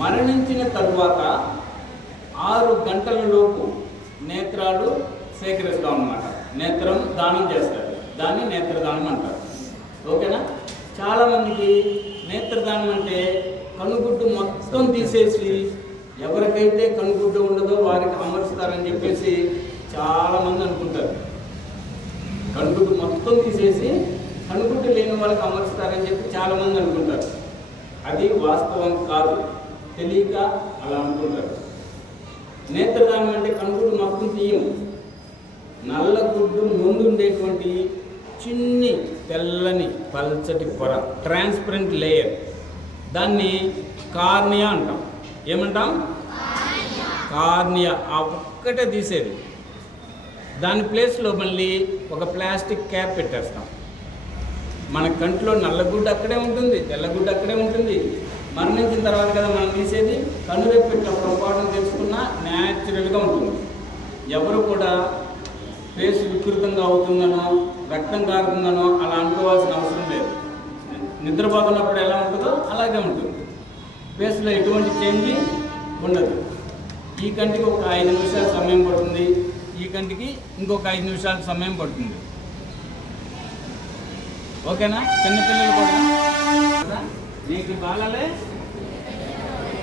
మరణించిన తరువాత 6 గంటలలోపు నేత్రాలు సేకరిస్తాం అన్నమాట. నేత్రం దానం చేస్తారు, దాన్ని నేత్రదానం అంటారు. ఓకేనా? చాలామందికి నేత్రదానం అంటే కనుగుడ్డు మొత్తం తీసేసి ఎవరికైతే కనుగుడ్డు ఉండదో వారికి అమర్చుతారని చెప్పేసి చాలామంది అనుకుంటారు. కనుగుడ్డు మొత్తం తీసేసి కనుగుడ్డు లేని వాళ్ళకి అమర్చుతారని చెప్పి చాలామంది అనుకుంటారు. అది వాస్తవం కాదు, తెలియక అలా అనుకుంటారు. నేత్రదానం అంటే కనుగుడ్డు మొత్తం తీయం, నల్లగుడ్డు ముందు ఉండేటువంటి చిన్ని తెల్లని పల్చటి పొర, ట్రాన్స్పరెంట్ లేయర్, దాన్ని కార్నియా అంటాం. ఏమంటాం? కార్నియా. ఆ ఒక్కటే తీసేది. దాని ప్లేస్లో మళ్ళీ ఒక ప్లాస్టిక్ క్యాప్ పెట్టేస్తాం. మన కంట్లో నల్లగుడ్డు అక్కడే ఉంటుంది, తెల్లగుడ్డు అక్కడే ఉంటుంది. మరణించిన తర్వాత కదా మనం తీసేది. కన్నురెప్ప పెట్టినప్పుడు పొరపాటును తెలుసుకున్నా న్యాచురల్గా ఉంటుంది. ఎవరు కూడా ఫేస్ వికృతంగా అవుతుందనో రక్తం కారుతుందనో అలా అనుకోవాల్సిన అవసరం లేదు. నిద్రపోతున్నప్పుడు ఎలా ఉంటుందో అలాగే ఉంటుంది. ఫేస్లో ఎటువంటి చేంజ్ ఉండదు. ఈ కంటికి ఒక 5 నిమిషాల సమయం పడుతుంది, ఈ కంటికి ఇంకొక 5 నిమిషాల సమయం పడుతుంది. ఓకేనా? చిన్నపిల్లలు కూడా నీకు బాలలే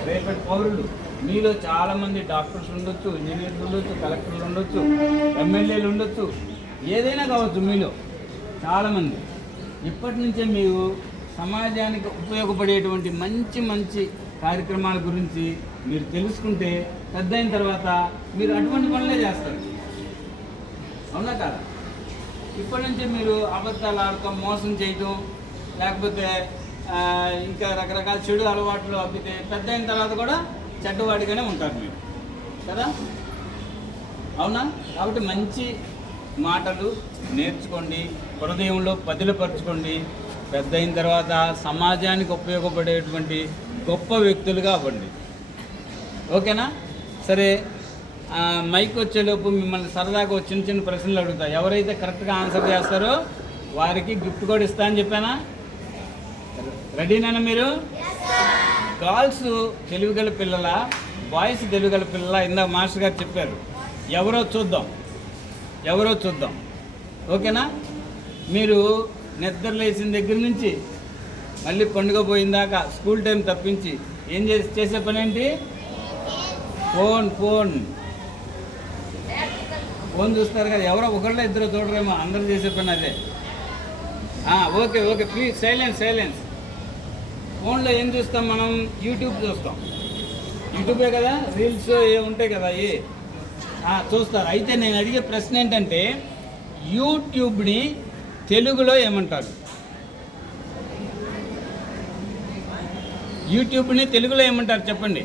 రేపటి పౌరులు. మీలో చాలామంది డాక్టర్స్ ఉండొచ్చు, ఇంజనీర్లు ఉండొచ్చు, కలెక్టర్లు ఉండొచ్చు, ఎమ్మెల్యేలు ఉండొచ్చు, ఏదైనా కావచ్చు. మీలో చాలామంది ఇప్పటి నుంచే మీరు సమాజానికి ఉపయోగపడేటువంటి మంచి మంచి కార్యక్రమాల గురించి మీరు తెలుసుకుంటే పెద్ద అయిన తర్వాత మీరు అటువంటి పనులే చేస్తారు. అవునా కాదా? ఇప్పటి నుంచే మీరు అబద్ధాలు ఆడటం, మోసం చేయటం, లేకపోతే ఇంకా రకరకాల చెడు అలవాట్లు అబ్బితే పెద్ద అయిన తర్వాత కూడా చెడ్డవాడిగానే ఉంటారు మీరు కదా. అవునా? కాబట్టి మంచి మాటలు నేర్చుకోండి, హృదయంలో పదిలపరచుకోండి. పెద్ద అయిన తర్వాత సమాజానికి ఉపయోగపడేటువంటి గొప్ప వ్యక్తులుగా అవ్వండి. ఓకేనా? సరే, మైక్ వచ్చేలోపు మిమ్మల్ని సరదాగా చిన్న చిన్న ప్రశ్నలు అడుగుతా. ఎవరైతే కరెక్ట్గా ఆన్సర్ చేస్తారో వారికి గిఫ్ట్ కూడా ఇస్తా అని చెప్పానా? రెడీనా మీరు? గర్ల్స్ తెలివిగల పిల్లల, బాయ్స్ తెలివిగల పిల్లల ఇందాక మాస్టర్ గారు చెప్పారు. ఎవరో చూద్దాం. ఓకేనా? మీరు నిద్ర లేచిన దగ్గర నుంచి మళ్ళీ పండుగ పోయిందాకా స్కూల్ టైం తప్పించి ఏం చేసే పని ఏంటి? ఫోన్ చూస్తారు కదా. ఎవరో ఒకళ్ళ ఇద్దరు చూడరేమో, అందరూ చేసే పని అదే. Okay please silence. ఫోన్లో ఏం చూస్తాం మనం? యూట్యూబ్ చూస్తాం. యూట్యూబే కదా, రీల్స్ ఉంటాయి కదా, చూస్తారు. అయితే నేను అడిగే ప్రశ్న ఏంటంటే, యూట్యూబ్ని తెలుగులో ఏమంటారు? యూట్యూబ్ని తెలుగులో ఏమంటారు చెప్పండి?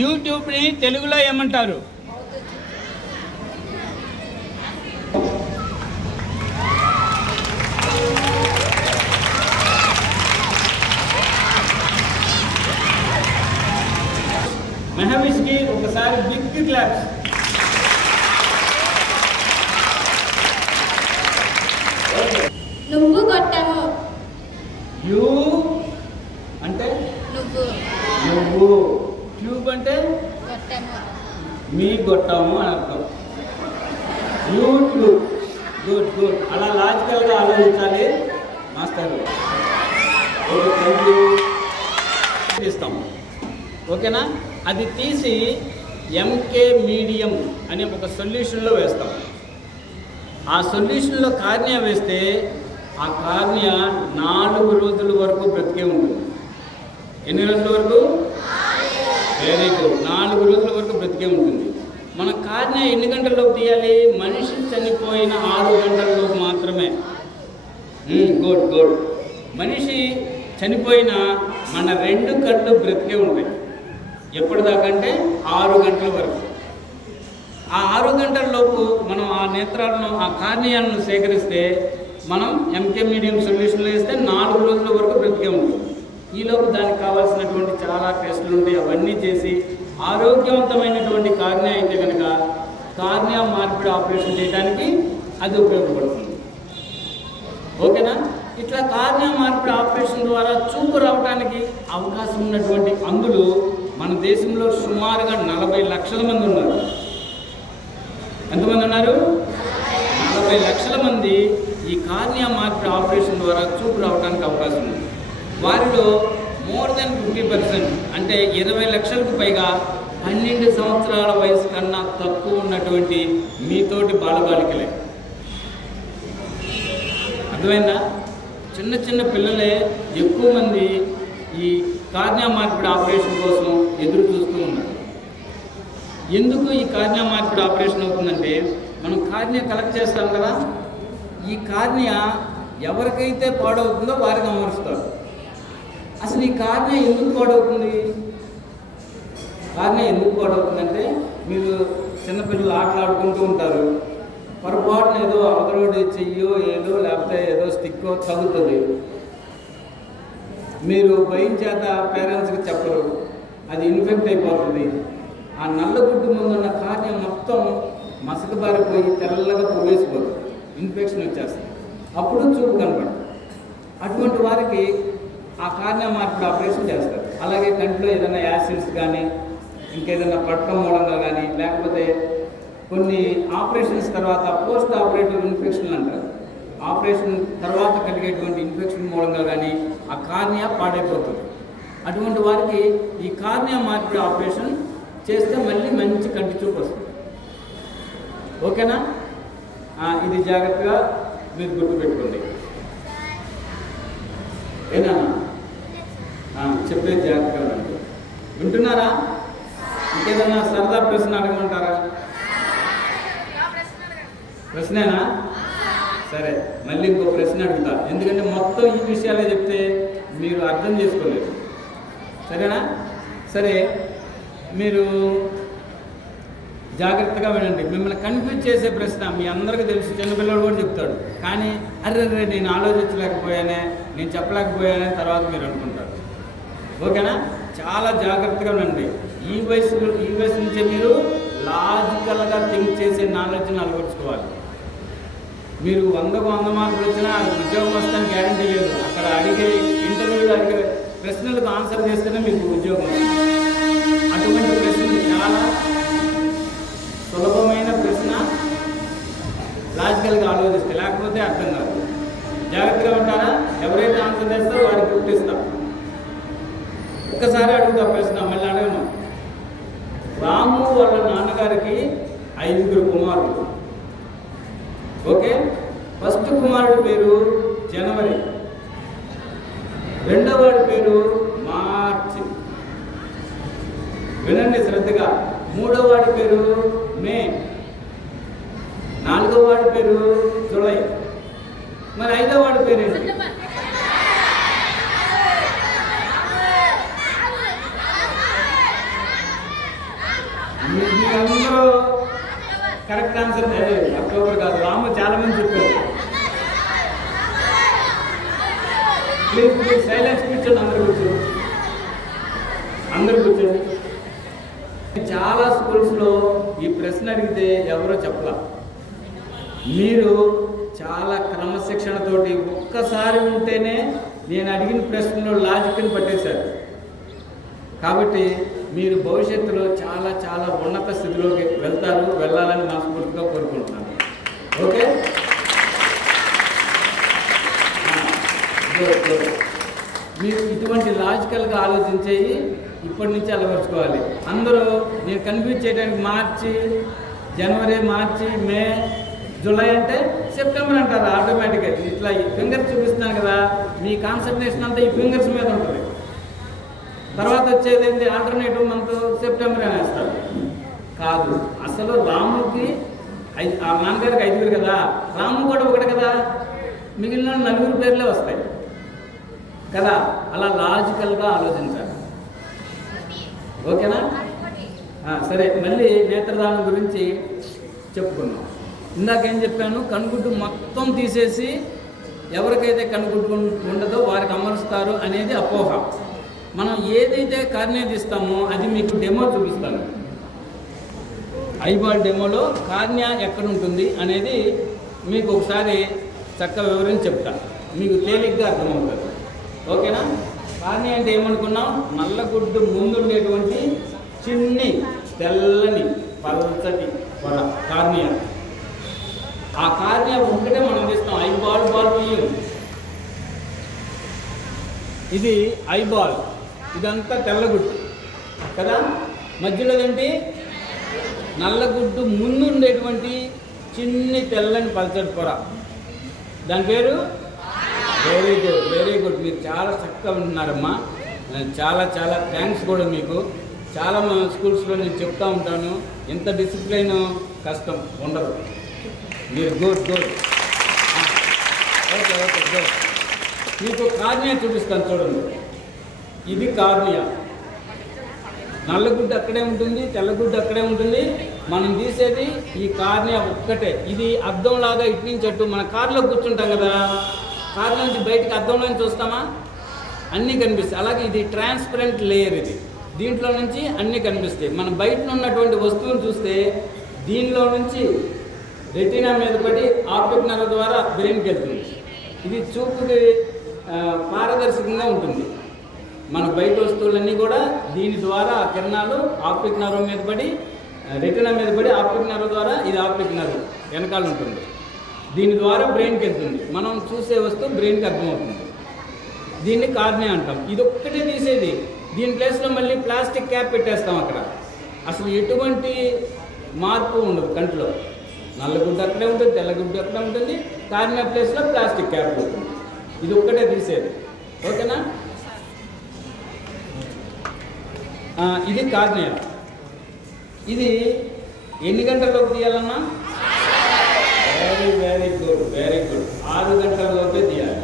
యూట్యూబ్ని తెలుగులో ఏమంటారు? మెహవిష్కి ఒకసారి బిగ్ క్లాప్స్. నువ్వు గొట్టము. యూ అంటే నువ్వు, ట్యూబ్ అంటే మీ గొట్టము అని అర్థం. యూట్యూబ్. గుడ్. అలా లాజికల్గా ఆలోచించాలి మాస్టర్. తీస్తాము. ఓకేనా? అది తీసి ఎంకే మీడియం అనే ఒక సొల్యూషన్లో వేస్తాం. ఆ సొల్యూషన్లో కార్నియా వేస్తే ఆ కార్నియా 4 రోజుల వరకు బ్రతికే ఉంటుంది. ఎన్ని రోజుల వరకు? Very good. 4 రోజుల వరకు బ్రతికే ఉంటుంది. మన కార్నియా ఎన్ని గంటల్లోపు తీయాలి? మనిషి చనిపోయిన 6 గంటల్లోపు మాత్రమే. గుడ్. మనిషి చనిపోయిన మన 2 కళ్ళు బ్రతికే ఉంటాయి. ఎప్పటిదాకా అంటే 6 గంటల వరకు. ఆ 6 గంటల లోపు మనం ఆ నేత్రాలను, ఆ కార్నియాలను సేకరిస్తే మనం ఎంకే మీడియం సొల్యూషన్లో వేస్తే 4 రోజుల వరకు బ్రతికే ఉంటుంది. ఈలోపు దానికి కావాల్సినటువంటి చాలా టెస్టులు ఉంటాయి. అవన్నీ చేసి ఆరోగ్యవంతమైనటువంటి కార్నియా అయితే కనుక కార్నియా మార్పిడి ఆపరేషన్ చేయడానికి అది ఉపయోగపడుతుంది. ఓకేనా? ఇట్లా కార్నియా మార్పిడి ఆపరేషన్ రావడానికి అవకాశం ఉన్నటువంటి అందులో మన దేశంలో సుమారుగా 40 లక్షల మంది ఉన్నారు. ఎంతమంది ఉన్నారు? 40 లక్షల మంది ఈ కార్నియా మార్పిడి ఆపరేషన్ ద్వారా చూపు రావడానికి అవకాశం ఉంది. వారిలో మోర్ దెన్ 50% అంటే 20 లక్షలకు పైగా 12 సంవత్సరాల వయసు కన్నా తక్కువ ఉన్నటువంటి మీతోటి బాలబాలికలే. అర్థమైందా? చిన్న చిన్న పిల్లలే ఎక్కువ మంది ఈ కార్నియా మార్పిడి ఆపరేషన్ కోసం ఎదురు చూస్తూ ఉన్నారు. ఎందుకు ఈ కార్నియా మార్పిడి ఆపరేషన్ అవుతుందంటే, మనం కార్నియా కలెక్ట్ చేస్తాం కదా, ఈ కార్నియా ఎవరికైతే పాడవుతుందో వారికి అమరుస్తారు. అసలు ఈ కార్నియా ఎందుకు పాడవుతుంది? కార్నియా ఎందుకు పాడవుతుందంటే, మీరు చిన్నపిల్లలు ఆటలాడుకుంటూ ఉంటారు, పొరపాటున ఏదో అవతలోడి చెయ్యో ఏదో లేకపోతే ఏదో స్టిక్కో తగులుతుంది. మీరు భయం చేత పేరెంట్స్కి చెప్పరు, అది ఇన్ఫెక్ట్ అయిపోతుంది. ఆ నల్లగుడ్డు ముందున్న కార్నియా మొత్తం మసకబారిపోయి తెల్లగా పొగేసిపోతుంది, ఇన్ఫెక్షన్ వచ్చేస్తుంది. అప్పుడు చూపు కనపడదు. అటువంటి వారికి ఆ కార్నియా మార్పిడి ఆపరేషన్ చేస్తారు. అలాగే కంటిలో ఏదైనా యాసిడ్స్ కానీ ఇంకేదైనా పట్టడం మూలంగా కానీ, లేకపోతే కొన్ని ఆపరేషన్స్ తర్వాత పోస్ట్ ఆపరేటివ్ ఇన్ఫెక్షన్లు అంటారు, ఆపరేషన్ తర్వాత కలిగేటువంటి ఇన్ఫెక్షన్ మూలంగా కానీ ఆ కార్నియా పాడైపోతుంది. అటువంటి వారికి ఈ కార్నియా మార్పిడి ఆపరేషన్ చేస్తే మళ్ళీ మంచి కంటి చూపు వస్తుంది. ఓకేనా? ఇది జాగ్రత్తగా మీరు గుర్తుపెట్టుకోండి. ఏనా? చెప్పేది జాగ్రత్తగా ఉండండి. వింటున్నారా? ఇంకేదన్నా సరదా ప్రశ్న అడగమంటారా? ప్రశ్నేనా? సరే, మళ్ళీ ఇంకో ప్రశ్న అడుగుతా. ఎందుకంటే మొత్తం ఈ విషయాలే చెప్తే మీరు అర్థం చేసుకోలేరు. సరేనా? సరే, మీరు జాగ్రత్తగా వినండి. మిమ్మల్ని కన్ఫ్యూజ్ చేసే ప్రశ్న మీ అందరికీ తెలుసు, చిన్నపిల్లడు కూడా చెప్తాడు. కానీ అరే నేను ఆలోచించలేకపోయానే, నేను చెప్పలేకపోయానే తర్వాత మీరు అనుకుంటారు. ఓకేనా? చాలా జాగ్రత్తగా వినండి. ఈ వయసు నుంచే మీరు లాజికల్గా థింక్ చేసే నాలెడ్జ్ని అలవర్చుకోవాలి. మీరు 100కు 100 మార్కులు వచ్చినా అది ఉద్యోగం వస్తాను గ్యారంటీ లేదు. అక్కడ ఇంటర్వ్యూలో అడిగే ప్రశ్నలకు ఆన్సర్ చేస్తేనే మీకు ఉద్యోగం వస్తుంది. అటువంటి ప్రశ్నలు చాలా సులభమైన ప్రశ్న, లాజికల్గా ఆలోచిస్తే, లేకపోతే అర్థం కాదు. జాగ్రత్తగా ఉంటారా? ఎవరైతే ఆన్సర్ చేస్తారో వారికి గుర్తిస్తాం. ఒక్కసారి అడుగుతా ప్రశ్న, మళ్ళీ అడగను. రాము వాళ్ళ నాన్నగారికి 5 కుమారులు. ఓకే, ఫస్ట్ కుమారుడి పేరు జనవరి, రెండవ వాడి పేరు మార్చి, వినండి శ్రద్ధగా. మూడవ వాడి పేరు మే, నాలుగవ వాడి పేరు జూలై. మరి 5వ వాడి పేరు ఏంటి? మీరందరూ కరెక్ట్ ఆన్సర్. అక్టోబర్ కాదు, రాము చాలా మంది చెప్పారు. ప్లీజ్ సైలెన్స్ కూర్చోండి, అందరూ కూర్చోండి. చాలా స్కూల్స్లో ఈ ప్రశ్న అడిగితే ఎవరో చెప్పలా. మీరు చాలా క్రమశిక్షణతోటి ఒక్కసారి ఉంటేనే నేను అడిగిన ప్రశ్నలో లాజిక్ని పట్టేశారు. కాబట్టి మీరు భవిష్యత్తులో చాలా చాలా ఉన్నత స్థితిలోకి వెళ్ళాలని మనస్ఫూర్తిగా కోరుకుంటున్నాను. ఓకే, మీరు ఇటువంటి లాజికల్గా ఆలోచించేవి ఇప్పటి నుంచి అలవర్చుకోవాలి. అందరూ నేను కన్ఫ్యూజ్ చేయడానికి మార్చి, జనవరి, మార్చి, మే, జూలై అంటే సెప్టెంబర్ అంటారు ఆటోమేటిక్గా. ఇట్లా ఈ ఫింగర్స్ చూపిస్తున్నాను కదా, మీ కాన్సన్ట్రేషన్ అంతా ఈ ఫింగర్స్ మీద ఉంటుంది. తర్వాత వచ్చేది ఏంటి? ఆల్టర్నేటివ్ మంత్ సెప్టెంబర్ అనేస్తారు. కాదు, అసలు రాముకి ఆ నాన్నగారికి 5 కదా, రాము కూడా ఒకటి కదా, మిగిలిన 4 పేర్లే వస్తాయి కదా. అలా లాజికల్గా ఆలోచించాలి. ఓకేనా? సరే, మళ్ళీ నేత్రదానం గురించి చెప్పుకున్నాం. ఇందాకేం చెప్పాను? కనుగుడ్డు మొత్తం తీసేసి ఎవరికైతే కనుగుడ్డు ఉండదో వారికి అమరుస్తారు అనేది అపోహ. మనం ఏదైతే కార్నియా తీస్తామో అది మీకు డెమో చూపిస్తాను. ఐబాల్ డెమోలో కార్నియా ఎక్కడ ఉంటుంది అనేది మీకు ఒకసారి చక్కగా వివరించి చెప్తాను, మీకు తేలిగ్గా అర్థమవుతుంది. ఓకేనా? కార్నియా అంటే ఏమనుకున్నాం? నల్లగుడ్డు ముందు ఉండేటువంటి చిన్ని తెల్లని పల్చటి పొర కార్నియా. ఆ కార్నియా ఒక్కటే మనం తీస్తాం. ఐబాల్ బియ్యం, ఇది ఐబాల్, ఇదంతా తెల్లగుడ్డు కదా. మధ్యలో ఏంటి? నల్లగుడ్డు ముందు ఉండేటువంటి చిన్ని తెల్లని పల్చటి పొర, దాని పేరు వెరీ గుడ్, వెరీ గుడ్. మీరు చాలా చక్కగా ఉంటున్నారమ్మా. చాలా చాలా థ్యాంక్స్ కూడా మీకు. చాలా స్కూల్స్లో నేను చెప్తూ ఉంటాను, ఇంత డిసిప్లైన్ కష్టం ఉండదు. మీరు good good. Okay okay good. మీకు కార్నియా చూపిస్తాను చూడండి. ఇది కార్నియా. నల్లగుడ్డు అక్కడే ఉంటుంది, తెల్లగుడ్డు అక్కడే ఉంటుంది. మనం తీసేది ఈ కార్నియా ఒక్కటే. ఇది అద్దంలాగా ఇటు నుంచి అటు. మన కారులో కూర్చుంటాం కదా, కారు నుంచి బయటకు అద్దంలో నుంచి చూస్తామా, అన్నీ కనిపిస్తాయి. అలాగే ఇది ట్రాన్స్పరెంట్ లేయర్. ఇది దీంట్లో నుంచి అన్నీ కనిపిస్తాయి. మనం బయట ఉన్నటువంటి వస్తువును చూస్తే దీనిలో నుంచి రెటీనా మీద పడి ఆప్టిక్ నర్వ్ ద్వారా బ్రెయిన్కి వెళ్తుంది. ఇది చూపుకి పారదర్శకంగా ఉంటుంది. మన బయట వస్తువులన్నీ కూడా దీని ద్వారా కిరణాలు ఆప్టిక్ నర్వ్ మీద పడి రెటీనా మీద పడి ఆప్టిక్ నర్వ్ ద్వారా, ఇది ఆప్టిక్ నర్వ్ వెనకాల ఉంటుంది, దీని ద్వారా బ్రెయిన్కి వెళ్తుంది. మనం చూసే వస్తువు బ్రెయిన్కి అర్థమవుతుంది. దీన్ని కార్నియా అంటాం. ఇది ఒక్కటే తీసేది. దీని ప్లేస్లో మళ్ళీ ప్లాస్టిక్ క్యాప్ పెట్టేస్తాం అక్కడ. అసలు ఎటువంటి మార్పు ఉండదు కంట్లో. నల్లగుడ్డు అక్కడే ఉంటుంది, తెల్లగుడ్డు అక్కడే ఉంటుంది. కార్నియా ప్లేస్లో ప్లాస్టిక్ క్యాప్ ఉంటుంది. ఇది ఒక్కటే తీసేది. ఓకేనా? ఇది కార్నియా. ఇది ఎన్ని గంటల్లోకి తీయాలన్నా? Very very good, very good. 6 గంటలలోపే తీయాలి.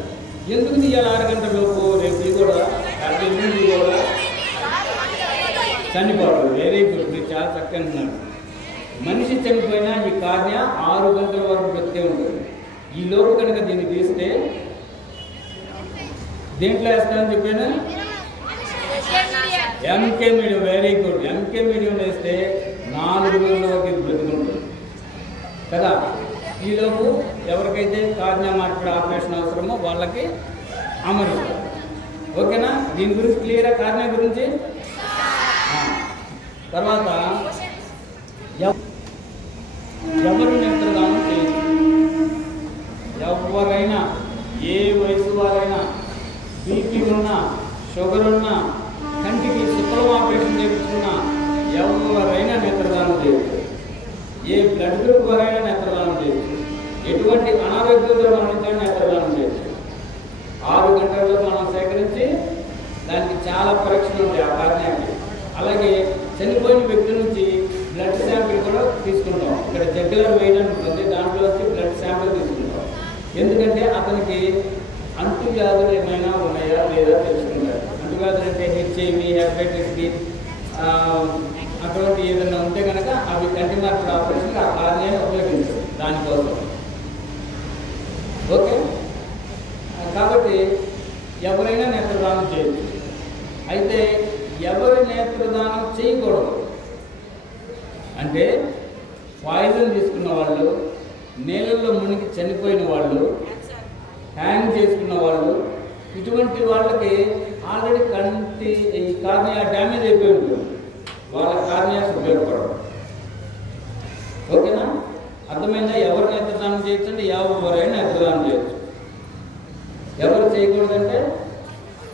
ఎందుకు తీయాలి 6 గంటలలోపు? రేపు ఇది కూడా చనిపోవడం. వెరీ గుడ్, మీరు చాలా చక్కగా ఉన్నారు. మనిషి చనిపోయినా ఈ కార్నియా 6 గంటల వరకు బ్రతికే ఉంటుంది. ఈ లోపు కనుక దీన్ని తీస్తే దేంట్లో వేస్తామని చెప్పాను? MK medium. Very good. MK medium వేస్తే 4 రోజుల వరకు ఇది బ్రతుకుంటుంది కదా. ఈలోపు ఎవరికైతే కార్నియా మార్పిడి ఆపరేషన్ అవసరమో వాళ్ళకి అమరుస్తారు. ఓకేనా? దీని గురించి క్లియరా? కార్నియా గురించి. తర్వాత ఎవరు నేత్రదానం చేయొచ్చు? ఎవరైనా, ఏ వయసు వారైనా, బీపీ ఉన్నా, షుగర్ ఉన్నా, కంటికి శుక్లం ఆపరేషన్ చేయించుకున్నా ఎవరైనా నేత్రదానం చేయొచ్చు. ఏ బ్లడ్ గ్రూప్ వారైనా నేత్రదానం చేయొచ్చు. ఎటువంటి అనారోగ్యంతో మరణించైనా నేత్రదానం చేయొచ్చు. 6 గంటల్లో మనం సేకరించి దానికి చాలా పరీక్షలు ఉంటాయి ఆ కార్నియాకి. అలాగే చనిపోయిన వ్యక్తి నుంచి బ్లడ్ శాంపిల్ కూడా తీసుకుంటాం. ఇక్కడ జగ్గులర్ వేయడం ఉంటుంది, దాంట్లో వచ్చి బ్లడ్ శాంపిల్ తీసుకుంటాం. ఎందుకంటే అతనికి అంటువ్యాధులు ఏమైనా ఉన్నాయా లేదా తెలుసుకుంటారు. అంటువ్యాధులు అంటే హెచ్ఐవి, హెపటైటిస్ బి అటువంటి ఏదైనా ఉంటే కనుక అవి కంటి మార్పిడి ఆపరేషన్కి ఆ కార్నియాని ఉపయోగించారు దానికోసం. ఓకే? కాబట్టి ఎవరైనా నేత్రదానం చేయొచ్చు. అయితే ఎవరు నేత్రదానం చేయకూడదు అంటే పాయిజన్ తీసుకున్న వాళ్ళు, నీళ్ళల్లో మునిగి చనిపోయిన వాళ్ళు, హ్యాంగ్ చేసుకున్న వాళ్ళు, ఇటువంటి వాళ్ళకి ఆల్రెడీ కంటి ఈ కార్నియా డ్యామేజ్ అయిపోయి ఉంటుంది. వాళ్ళ కార్నియాస్ ఉపయోగపడవు. ఓకేనా? అర్థమైందా? ఎవరు నేత్రదానం చేయొచ్చు అంటే ఎవరైనా నేత్రదానం చేయొచ్చు. ఎవరు చేయకూడదంటే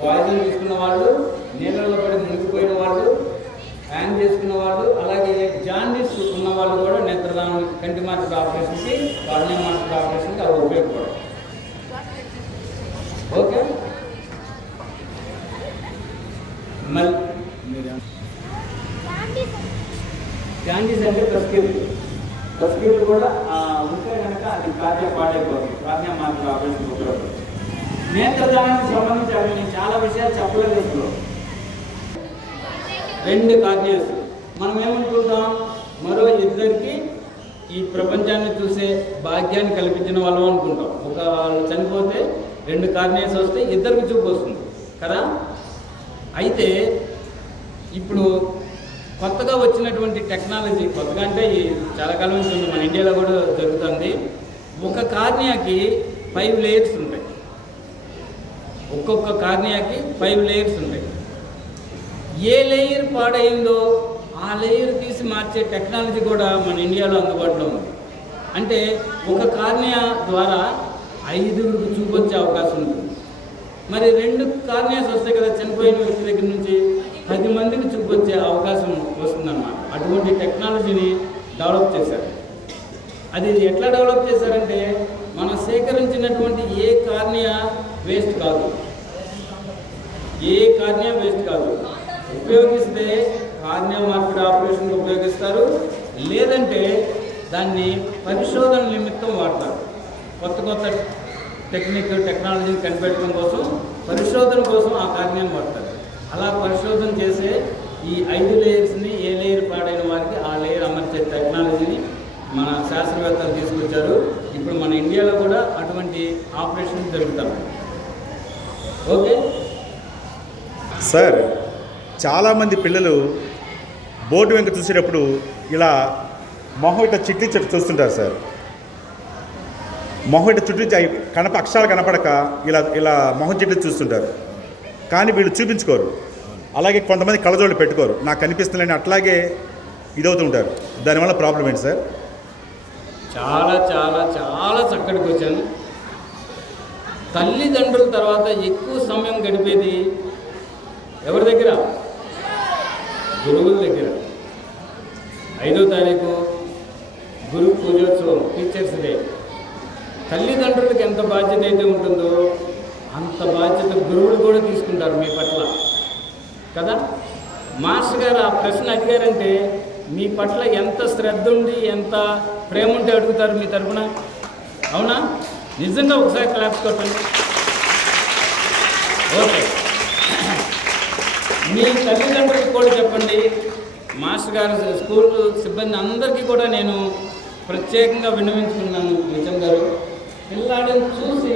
పాయిజన్ తీసుకున్న వాళ్ళు, నీళ్ళల్లో పడి మునిగిపోయిన వాళ్ళు, హ్యాంగ్ చేసుకున్న వాళ్ళు, అలాగే జాండీస్ ఉన్న వాళ్ళు కూడా నేత్రదానం కంటి మార్పిడి ఆపరేషన్కి, కార్నియా మార్పిడి ఆపరేషన్కి అవి ఉపయోగపడవు. ఓకే? మళ్ళీ జాండీస్ అంటే తస్కీలు కూడా ఉంటే కనుక అది కార్నియా పాడైపోతుంది. కార్నియా మార్పిడి ఆపరేషన్కి ఉపయోగపడుతుంది. నేత్రదానానికి సంబంధించి అవి నేను చాలా విషయాలు చెప్పలేదు. ఇందులో 2 కార్నియాస్. మనం ఏమనుకుంటాం? మరో 2 ఈ ప్రపంచాన్ని చూసే భాగ్యాన్ని కల్పించిన వాళ్ళం అనుకుంటాం. ఒక వాళ్ళు చనిపోతే 2 కార్నియాస్ వస్తే 2 చూపు వస్తుంది కదా. అయితే ఇప్పుడు కొత్తగా వచ్చినటువంటి టెక్నాలజీ, కొత్తగా అంటే చాలా కాలం నుంచి ఉంది, మన ఇండియాలో కూడా జరుగుతుంది. ఒక కార్నియాకి 5 లేయర్స్ ఉంటాయి. ఒక్కొక్క కార్నియాకి 5 లేయర్స్ ఉంటాయి. ఏ లేయర్ పాడైందో ఆ లేయర్ తీసి మార్చే టెక్నాలజీ కూడా మన ఇండియాలో అందుబాటులో ఉంది. అంటే ఒక కార్నియా ద్వారా 5గురికి చూపు వచ్చే అవకాశం ఉంటుంది. మరి 2 కార్నియాస్ వస్తాయి కదా, చనిపోయిన వ్యక్తి దగ్గర నుంచి 10 మందికి చూపు వచ్చే అవకాశం వస్తుందన్నమాట. అటువంటి టెక్నాలజీని డెవలప్ చేశారు. అది ఎట్లా డెవలప్ చేశారంటే, మనం సేకరించినటువంటి ఏ కార్నియా వేస్ట్ కాదు, ఉపయోగిస్తే కార్నియా మార్పిడి ఆపరేషన్కి ఉపయోగిస్తారు, లేదంటే దాన్ని పరిశోధన నిమిత్తం వాడతారు. కొత్త టెక్నాలజీని కనిపెట్టడం కోసం, పరిశోధన కోసం ఆ కార్నియాన్ని వాడతారు. అలా పరిశోధన చేసే ఈ 5 లేయర్స్ని ఏ లేయర్ పాడైన వారికి ఆ లేయర్ అమర్చే టెక్నాలజీని మన శాస్త్రవేత్తలు తీసుకొచ్చారు. ఇప్పుడు మన ఇండియాలో కూడా అటువంటి ఆపరేషన్ జరుగుతాయి. ఓకే సార్, చాలామంది పిల్లలు బోర్డు వెంక చూసేటప్పుడు ఇలా మొహం ఇట్లా చిట్టి చూస్తుంటారు సార్. మొహం ఇట్లా చుట్టూ అక్షరాలు కనపడక ఇలా మొహం చిట్టి చూస్తుంటారు, కానీ వీళ్ళు చూపించుకోరు. అలాగే కొంతమంది కళ్ళజోళ్ళు పెట్టుకోరు, నాకు కనిపిస్తుందని అట్లాగే ఇదవుతూ ఉంటారు. దానివల్ల ప్రాబ్లం ఏంటి సార్? చాలా చాలా చాలా చక్కటి క్వశ్చన్. తల్లిదండ్రుల తర్వాత ఎక్కువ సమయం గడిపేది ఎవరి దగ్గర? గురువుల దగ్గర. 5వ తారీఖు గురు పూజోత్సవం, టీచర్స్ డే. తల్లిదండ్రులకు ఎంత బాధ్యత అయితే ఉంటుందో అంత బాధ్యత గురువులు కూడా తీసుకుంటారు మీ పట్ల కదా. మాస్టర్ గారు ఆ ప్రశ్న అడిగారంటే మీ పట్ల ఎంత శ్రద్ధ ఉండి ఎంత ప్రేమ ఉంటే అడుగుతారు మీ తరఫున. అవునా? నిజంగా ఒకసారి క్లాప్స్ కొట్టండి. ఓకే, మీ తల్లిదండ్రులకు కూడా చెప్పండి. మాస్టర్ గారు, స్కూల్ సిబ్బంది అందరికీ కూడా నేను ప్రత్యేకంగా విన్నవించుకున్నాను. నిజం గారు, పిల్లాడిని చూసి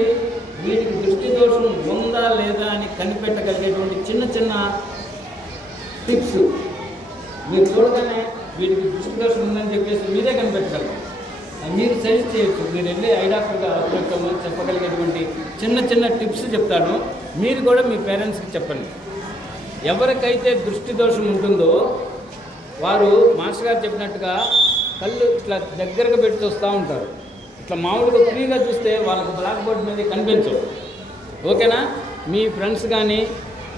వీటికి దృష్టి దోషం ఉందా లేదా అని కనిపెట్టగలిగేటువంటి చిన్న చిన్న టిప్స్ మీరు చూడగానే వీటికి దృష్టి దోషం ఉందని చెప్పేసి మీరే కనిపెట్టగలరు. మీరు సజెస్ట్ చేయొచ్చు. మీరు వెళ్ళి ఐ డాక్టర్గా చెప్పగలిగేటువంటి చిన్న చిన్న టిప్స్ చెప్తాను. మీరు కూడా మీ పేరెంట్స్కి చెప్పండి. ఎవరికైతే దృష్టి దోషం ఉంటుందో వారు మాస్టర్ గారు చెప్పినట్టుగా కళ్ళు ఇట్లా దగ్గరగా పెట్టి చూస్తూ ఉంటారు. ఇట్లా మామూలుగా ఫ్రీగా చూస్తే వాళ్ళకు బ్లాక్ బోర్డ్ మీద కనిపించవు. ఓకేనా? మీ ఫ్రెండ్స్ కానీ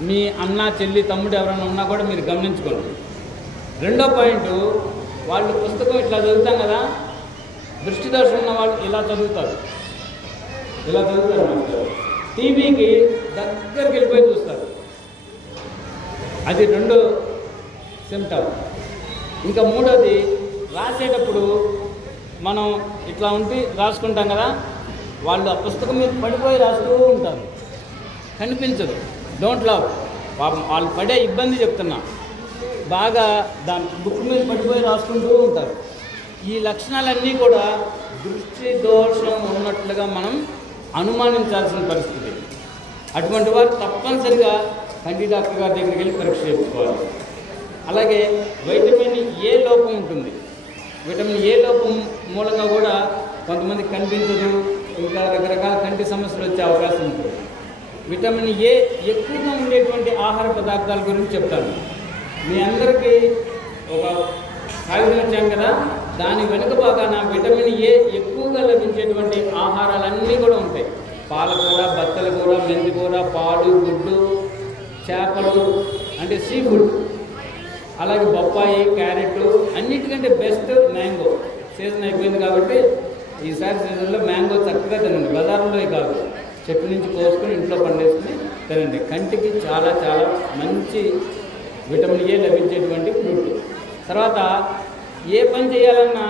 మీ అన్న చెల్లి తమ్ముడు ఎవరైనా ఉన్నా కూడా మీరు గమనించుకోండి. 2వ పాయింట్, వాళ్ళు పుస్తకం ఇట్లా చదువుతాం కదా, దృష్టి దోషం ఉన్న వాళ్ళు ఇలా చదువుతారు. టీవీకి దగ్గరికి వెళ్ళిపోయి చూస్తారు. అది 2వ సిమ్టమ్. ఇంకా 3వది, రాసేటప్పుడు మనం ఇట్లా ఉండి రాసుకుంటాం కదా, వాళ్ళు ఆ పుస్తకం మీద పడిపోయి రాస్తూ ఉంటారు, కనిపించదు. డోంట్ లవ్, పాపం వాళ్ళు పడే ఇబ్బంది చెప్తున్నా. బాగా దాని బుక్ మీద పడిపోయి రాసుకుంటూ ఉంటారు. ఈ లక్షణాలన్నీ కూడా దృష్టి దోషం ఉన్నట్లుగా మనం అనుమానించాల్సిన పరిస్థితి. అటువంటి వారు తప్పనిసరిగా కంటి డాక్టర్ గారి దగ్గరికి వెళ్ళి పరీక్ష చేయించుకోవాలి. అలాగే వైటమిన్ ఏ లోపం ఉంటుంది. విటమిన్ ఏ లోపం మూలంగా కూడా కొంతమంది కనిపించదు, ఇంకా రకరకాల కంటి సమస్యలు వచ్చే అవకాశం ఉంటుంది. విటమిన్ ఏ ఎక్కువగా ఉండేటువంటి ఆహార పదార్థాల గురించి చెప్తాను. మీ అందరికీ ఒక కాగితం ఇచ్చాను కదా, దాని వెనుక భాగాన విటమిన్ ఏ ఎక్కువగా లభించేటువంటి ఆహారాలన్నీ కూడా ఉంటాయి. పాలకూర, బత్తల కూర, మెంతికూర, పాలు, గుడ్డు, చేపలు అంటే సీ ఫుడ్, అలాగే బొప్పాయి, క్యారెట్, అన్నిటికంటే బెస్ట్ మ్యాంగో. సీజన్ అయిపోయింది కాబట్టి ఈసారి సీజన్లో మ్యాంగో చక్కగా తినండి. బజార్లో కాదు, చెట్టు నుంచి కోసుకొని ఇంట్లో పండేసుకుని తినండి. కంటికి చాలా చాలా మంచి విటమిన్ ఏ లభించేటువంటి ఫ్రూట్. తర్వాత ఏ పని చేయాలన్నా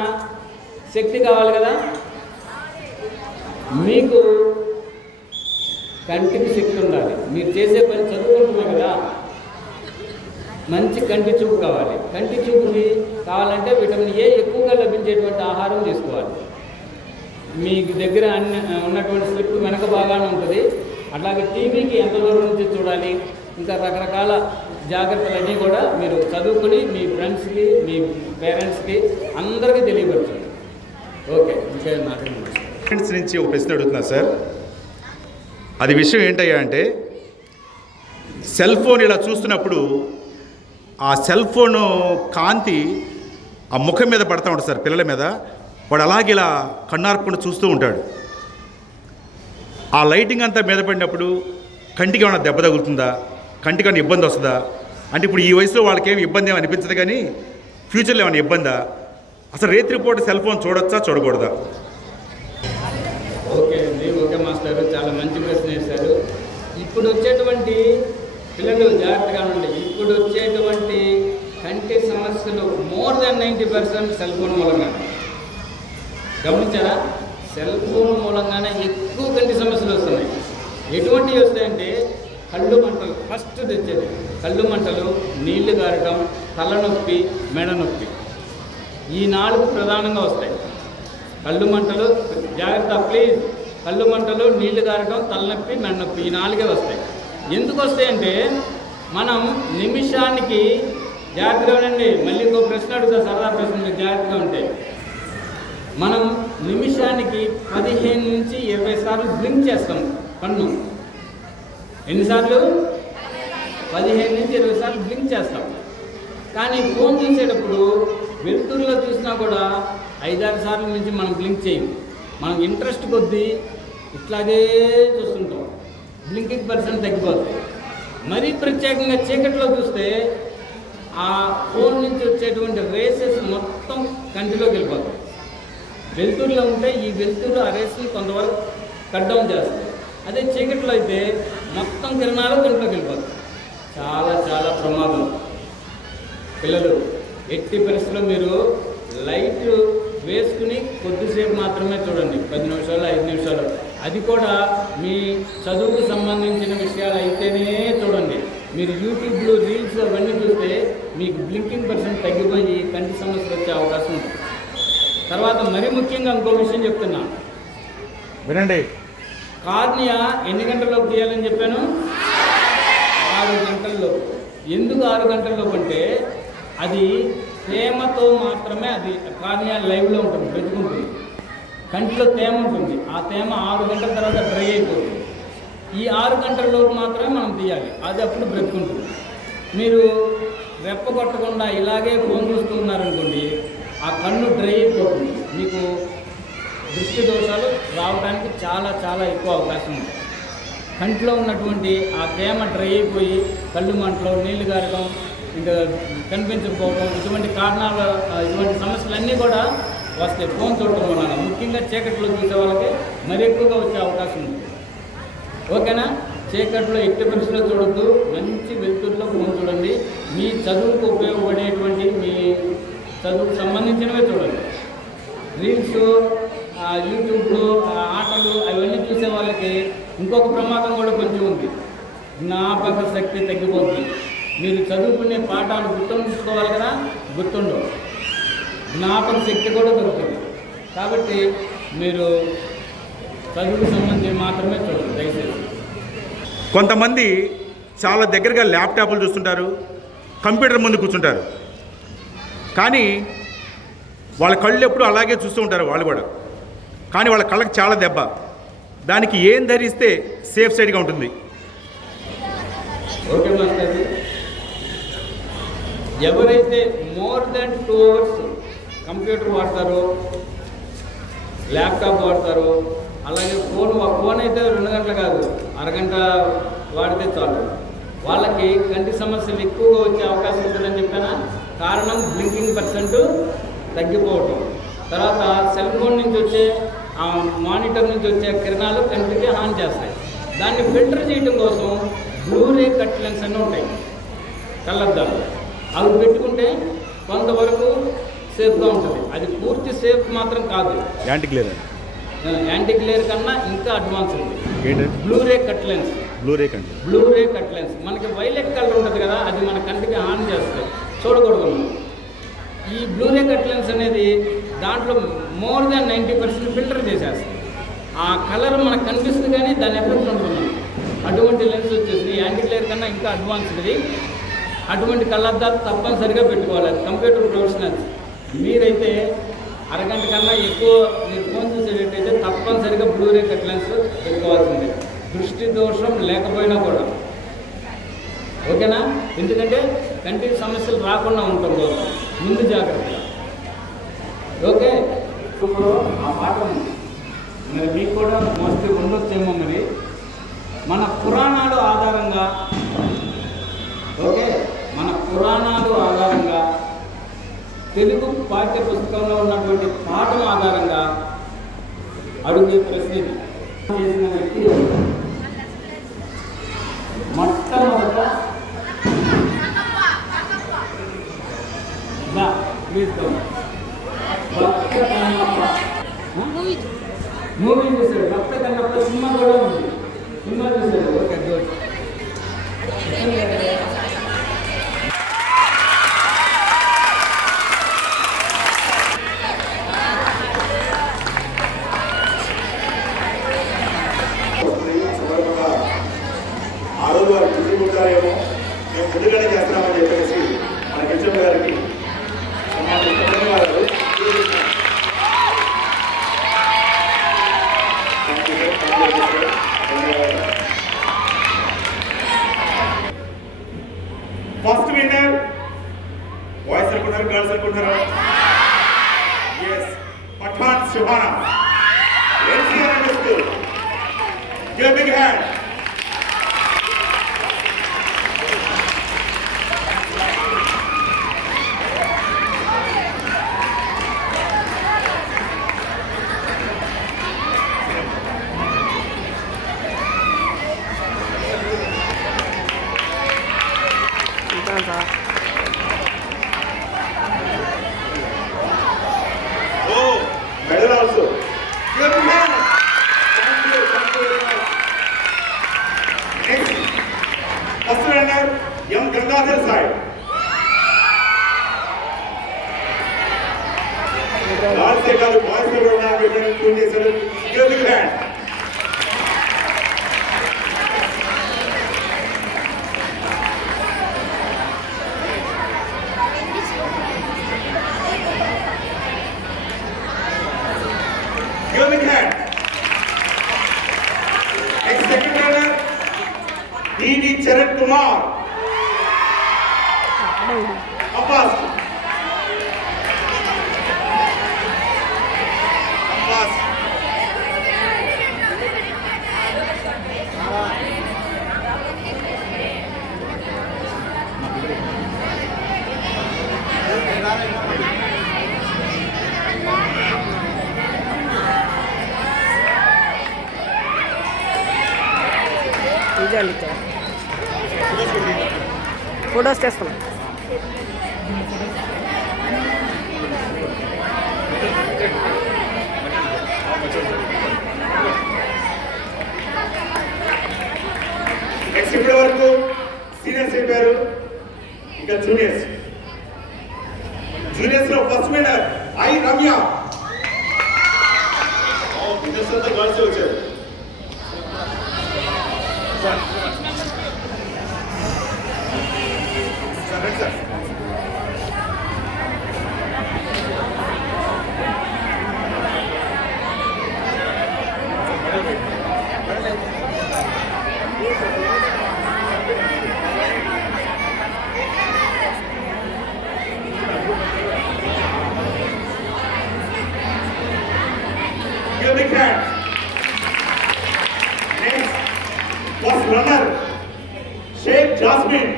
శక్తి కావాలి కదా, మీకు కంటికి శక్తి ఉండాలి. మీరు చేసే పని చదువుకుంటున్నారు కదా, మంచి కంటి చూపు కావాలి. కంటి చూపుకి కావాలంటే విటమిన్ ఏ ఎక్కువగా లభించేటువంటి ఆహారం తీసుకోవాలి. మీ దగ్గర ఉన్నటువంటి స్లిప్ వెనక బాగానే ఉంటుంది. అట్లాగే టీవీకి ఎంత దూరం నుంచి చూడాలి, ఇంకా రకరకాల జాగ్రత్తలన్నీ కూడా మీరు చదువుకుని మీ ఫ్రెండ్స్కి, మీ పేరెంట్స్కి అందరికీ తెలియపరచండి. ఓకే, ఇంకా నాకే ఫ్రెండ్స్ నుంచి ఒక ప్రశ్న అడుగుతున్నా సార్. అది విషయం ఏంటయ్యా అంటే, సెల్ ఫోన్ ఇలా చూస్తున్నప్పుడు ఆ సెల్ ఫోన్ కాంతి ఆ ముఖం మీద పడతా ఉంటుంది సార్, పిల్లల మీద. వాడు అలాగే ఇలా కన్నార్పకుండా చూస్తూ ఉంటాడు. ఆ లైటింగ్ అంతా మీద పడినప్పుడు కంటికి ఏమైనా దెబ్బ తగులుతుందా, కంటికి ఏమైనా ఇబ్బంది వస్తుందా అంటే, ఇప్పుడు ఈ వయసులో వాళ్ళకి ఏమి ఇబ్బంది ఏమి అనిపించదు, కానీ ఫ్యూచర్లో ఏమైనా ఇబ్బందా? అసలు రేత్రిపూట సెల్ ఫోన్ చూడొచ్చా చూడకూడదా? ఓకే అండి, ఓకే మాస్టర్, చాలా మంచి ప్రశ్న వేశారు. ఇప్పుడు వచ్చేటువంటి పిల్లలు జాగ్రత్తగా ఉండండి. ఇప్పుడు వచ్చేటువంటి కంటి సమస్యలు మోర్ దాన్ 90% సెల్ ఫోన్ మూలంగా. గమనించారా? సెల్ ఫోన్ మూలంగానే ఎక్కువ కంటి సమస్యలు వస్తున్నాయి. ఎటువంటివి వస్తాయంటే కళ్ళు మంటలు, ఫస్ట్ తెచ్చేది కళ్ళు మంటలు, నీళ్లు గారటం, తలనొప్పి, మెడ నొప్పి. ఈ 4 ప్రధానంగా వస్తాయి. కళ్ళు మంటలు, జాగ్రత్త ప్లీజ్, కళ్ళు మంటలు, నీళ్లు గారటం, తలనొప్పి, మెడ నొప్పి, ఈ 4 వస్తాయి. ఎందుకు వస్తాయంటే మనం నిమిషానికి, జాగ్రత్తగా ఉండండి, మళ్ళీ ఇంకో ప్రశ్న అడుగుతా, సరదా ప్రశ్న, మీరు జాగ్రత్తగా ఉంటే, మనం నిమిషానికి 15 నుంచి 20 సార్లు బ్లింక్ చేస్తాం కన్ను. ఎన్నిసార్లు? 15 నుంచి 20 సార్లు బ్లింక్ చేస్తాం. కానీ ఫోన్ చూసేటప్పుడు వెలుతురులో చూసినా కూడా 5-6 సార్ల నుంచి మనం బ్లింక్ చేయం. మనం ఇంట్రెస్ట్ కొద్దీ ఇట్లాగే చూస్తుంటాం. బ్లింకింగ్ పర్సెంట్ తగ్గిపోతుంది. మరీ ప్రత్యేకంగా చీకట్లో చూస్తే ఆ ఫోన్ నుంచి వచ్చేటువంటి రేసెస్ మొత్తం కంటిలోకి వెళ్ళిపోతాయి. వెలుతురులో ఉంటే ఈ వెలుతురు ఆ రేస్ని కొంతవరకు కట్ డౌన్ చేస్తాయి. అదే చీకట్లో అయితే మొత్తం కిరణాలు కంటిలోకి వెళ్ళిపోతాయి. చాలా చాలా ప్రమాదం. పిల్లలు ఎట్టి పరిస్థితుల్లో మీరు లైట్ వేసుకుని కొద్దిసేపు మాత్రమే చూడండి, 10 నిమిషాలు 5 నిమిషాలు. అది కూడా మీ చదువుకు సంబంధించిన విషయాలు అయితేనే చూడండి. మీరు యూట్యూబ్లో రీల్స్ అవన్నీ చూస్తే మీకు బ్లింకింగ్ పర్సెంట్ తగ్గిపోయి కంటి సమస్యలు వచ్చే అవకాశం ఉంది. తర్వాత మరీ ముఖ్యంగా ఇంకో విషయం చెప్తున్నా వినండి. కార్నియా ఎన్ని గంటల్లోపు తీయాలని చెప్పాను? 6 గంటల్లోపు. ఎందుకు 6 గంటల్లోపు అంటే అది తేమతో మాత్రమే, అది కార్నియా లైవ్లో ఉంటుంది, బ్రతుకుంటుంది. కంటిలో తేమ ఉంటుంది. ఆ తేమ 6 గంటల తర్వాత డ్రై అయిపోతుంది. ఈ 6 గంటల్లోపు మాత్రమే మనం తీయాలి. అది అప్పుడు బ్రతుకుంటుంది. మీరు రెప్ప కొట్టకుండా ఇలాగే ఫోన్ చూస్తూ ఉన్నారనుకోండి, ఆ కన్ను డ్రై అయిపోతుంది. మీకు దృష్టి దోషాలు రావడానికి చాలా చాలా ఎక్కువ అవకాశం ఉంది. కంటిలో ఉన్నటువంటి ఆ తేమ డ్రై అయిపోయి కళ్ళు మంటలు, నీళ్లు గారడం, ఇంకా కనిపించకపోవడం, ఇటువంటి కారణాలు, ఇటువంటి సమస్యలన్నీ కూడా వస్తాయి ఫోన్ చూడటం వలన. ముఖ్యంగా చీకట్లో చూసే వాళ్ళకి మరి ఎక్కువగా వచ్చే అవకాశం ఉంది. ఓకేనా? చీకట్లో ఎట్టి పరిస్థితుల్లో చూడొద్దు, మంచి వెలుతురులో ఫోన్ చూడండి. మీ చదువుకు ఉపయోగపడేటువంటి, మీ చదువుకు సంబంధించినవే చూడండి. రీల్స్, యూట్యూబ్లో ఆటలు అవన్నీ చూసే వాళ్ళకి ఇంకొక ప్రమాదం కూడా కొంచెం ఉంది. జ్ఞాపక శక్తి తగ్గిపోతుంది. మీరు చదువుకునే పాఠాలు గుర్తుంచుకోవాలి కదా, గుర్తుండవు. జ్ఞాపక శక్తి కూడా దొరుకుతుంది. కాబట్టి మీరు చదువుకు సంబంధించి మాత్రమే చూడండి దయచేసి. కొంతమంది చాలా దగ్గరగా ల్యాప్టాప్లు చూస్తుంటారు, కంప్యూటర్ ముందు కూర్చుంటారు, కానీ వాళ్ళ కళ్ళు ఎప్పుడు అలాగే చూస్తూ ఉంటారు వాళ్ళు కూడా. కానీ వాళ్ళ కళ్ళకి చాలా దెబ్బ. దానికి ఏం ధరిస్తే సేఫ్ సైడ్గా ఉంటుంది? ఓకే మాస్టర్, ఎవరైతే మోర్ దెన్ 2 hours కంప్యూటర్ వాడతారో, ల్యాప్టాప్ వాడతారో, అలాగే ఫోన్ అయితే 2 గంటలు కాదు, అరగంట వాడితే చాలు, వాళ్ళకి కంటి సమస్యలు ఎక్కువగా వచ్చే అవకాశం ఉంటుందని చెప్పానా? కారణం బ్లింకింగ్ పర్సెంట్ తగ్గిపోవటం. తర్వాత సెల్ ఫోన్ నుంచి వచ్చే, ఆ మానిటర్ నుంచి వచ్చే కిరణాలు కంటికి హాని చేస్తాయి. దాన్ని ఫిల్టర్ చేయడం కోసం బ్లూరే కట్ లెన్స్ అన్నీ ఉంటాయి కళ్ళద్దాలు. అవి పెట్టుకుంటే కొంతవరకు సేఫ్గా ఉంటుంది. అది పూర్తి సేఫ్ మాత్రం కాదు. యాంటీ గ్లేర్ కన్నా ఇంకా అడ్వాన్స్ ఉంది. Blu-ray cut lens. Blu-ray cut lens మనకి వైలెట్ కలర్ ఉంటుంది కదా, అది మన కంటికి హాని చేస్తుంది, చూడకూడదు. ఈ బ్లూరే కట్ లెన్స్ అనేది దాంట్లో మోర్ దాన్ 90% ఫిల్టర్ చేసేస్తుంది. ఆ కలర్ మనకు కనిపిస్తుంది కానీ దాని ఎఫెక్ట్ ఉంటుంది. అటువంటి లెన్స్ వచ్చేసి యాంటీ గ్లేర్ కన్నా ఇంకా అడ్వాన్స్డ్ది. అటువంటి కళ్ళద్దాలు తప్పనిసరిగా పెట్టుకోవాలి. కంప్యూటర్ ప్రొఫెషనల్స్ మీరైతే అరగంట కన్నా ఎక్కువ మీరు ఫోన్ చూసేటట్టయితే తప్పనిసరిగా బ్లూరే కట్ లెన్స్ పెట్టుకోవాల్సిందే, దృష్టి దోషం లేకపోయినా కూడా. ఓకేనా? ఎందుకంటే కంటి సమస్యలు రాకుండా ఉంటాం కోసం ముందు జాగ్రత్తగా. ఓకే, ఇప్పుడు ఆ పాట ఉంది మరి మీకు కూడా మస్తు ఉండొచ్చేమో. మరి మన పురాణాలు ఆధారంగా, ఓకే, మన పురాణాలు ఆధారంగా తెలుగు పాఠ్య పుస్తకంలో ఉన్నటువంటి పాఠం ఆధారంగా అడుగే ప్రశ్న చేసిన వ్యక్తి మొట్టమొదట ప్లీజ్ మూవీ చూసాడు. భక్త కన్నప్ప సినిమా కూడా ఉంది, సినిమా చూసాడు. Okay, good. ఆ రోజు వారు గుర్తుకుంటారేమో, మేము ముందుగానే చేస్తున్నామని చెప్పేసి మన హెచ్ఎం గారికి ధన్యవాదాలు. ఫస్ట్ విన్నర్ బాయ్స్ అనుకుంటారు, గర్ల్స్ అనుకుంటారా? Yes, Pathan Shubhana NCR understood. Give big hand. Oh, medal also. Give him a hand. Thank you very much. Next, first runner, young Gangadhar side. Girls se kaadu, boys se kaadu, we can do this. Give him a hand. Give him a hand. Next second runner, D.D. Charan Kumar. Abbas. Abbas. Photos తెస్తున్నాం. Next ఇప్పటి వరకు seniors అయిపోయారు, ఇంకా juniors. Juniors లో first winner I Ramya. Juniors అంతా girls వచ్చారు. Sir sir Give a big hand. Next, first runner, Sheikh Jasmine.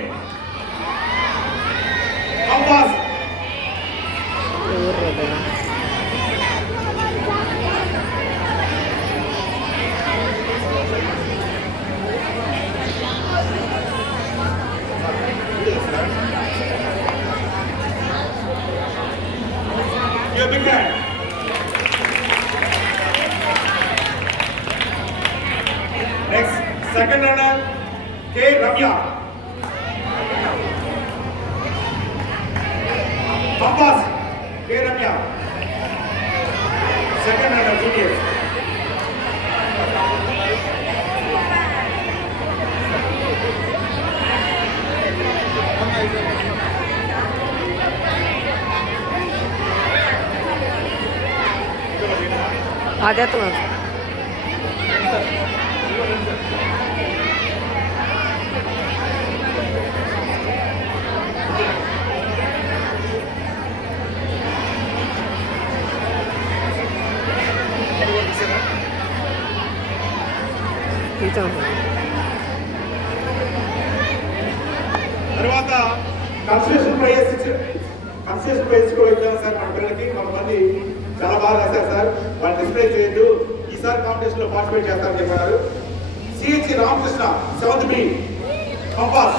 Come fast. Give a big hand. Next, second runner, K. Ramya. Compass, K. Ramya. Second runner, juniors. అదే కూర్చోండి. తర్వాత concession prices కూడా ఇద్దాం sir మన పిల్లలకి. కొంతమంది చాలా బాగా రాశారు సార్, వాళ్ళు డిస్ప్లే చేయొద్దు, ఈసారి కాంపిటీషన్ లో పార్టిసిపేట్ చేస్తారని చెప్పారు. CH Ramakrishna 7th B compass,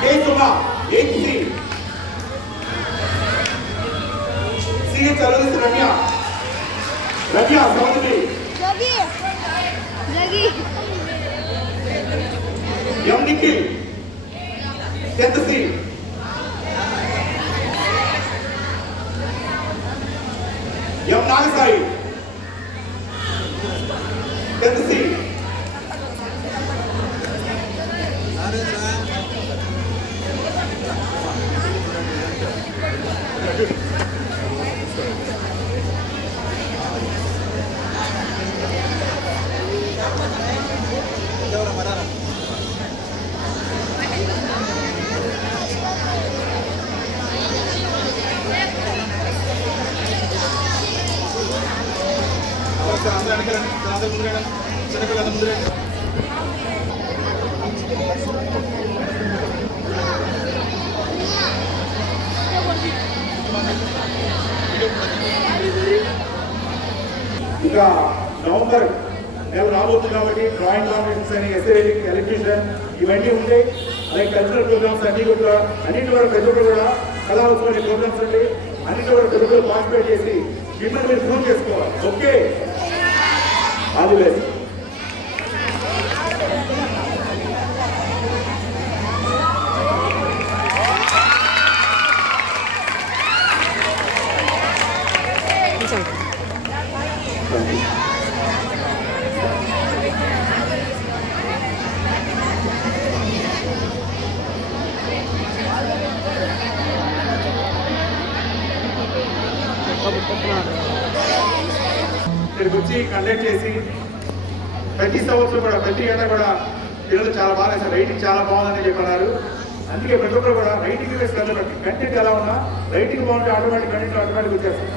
K Suma 8th C, CH అలవిస్ Ramya 7th B, M Nikhil 10th C, M Nagasai 10th C, ఇంకా నవంబర్ నెల రాబోతుంది కాబట్టి డ్రాయింగ్ కాంపిటీషన్స్ అని, ఎస్ఏ రైటింగ్, ఎలక్ట్రీషియన్ ఇవన్నీ ఉంటాయి. అలాగే కల్చరల్ ప్రోగ్రామ్స్ అన్నిటి కూడా ప్రతి ఒక్కరు కూడా కళావసరమైన ప్రోగ్రామ్స్ ఉంటాయి. అన్నింటి కూడా ప్రతి ఒక్కరు పార్టిసిపేట్ చేసి మిమ్మల్ని మీరు ప్రూవ్ చేసుకోవాలి. Okay, all the best. ఇక్కడికి వచ్చి కండక్ట్ చేసి ప్రతి సంవత్సరం కూడా ప్రతి ఏటా కూడా పిల్లలు చాలా బాగా రాశారు, రైటింగ్ చాలా బాగుందని చెప్పన్నారు. అందుకే ప్రతి ఒక్కరు కూడా రైటింగ్ మీద శ్రద్ధ పెట్టండి. కంటెంట్ ఎలా ఉన్నా రైటింగ్ బాగుంటే ఆటోమేటిక్ వచ్చేస్తారు.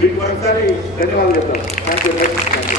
వీటికి మరొకసారి ధన్యవాదాలు చెప్తాను. Thank you.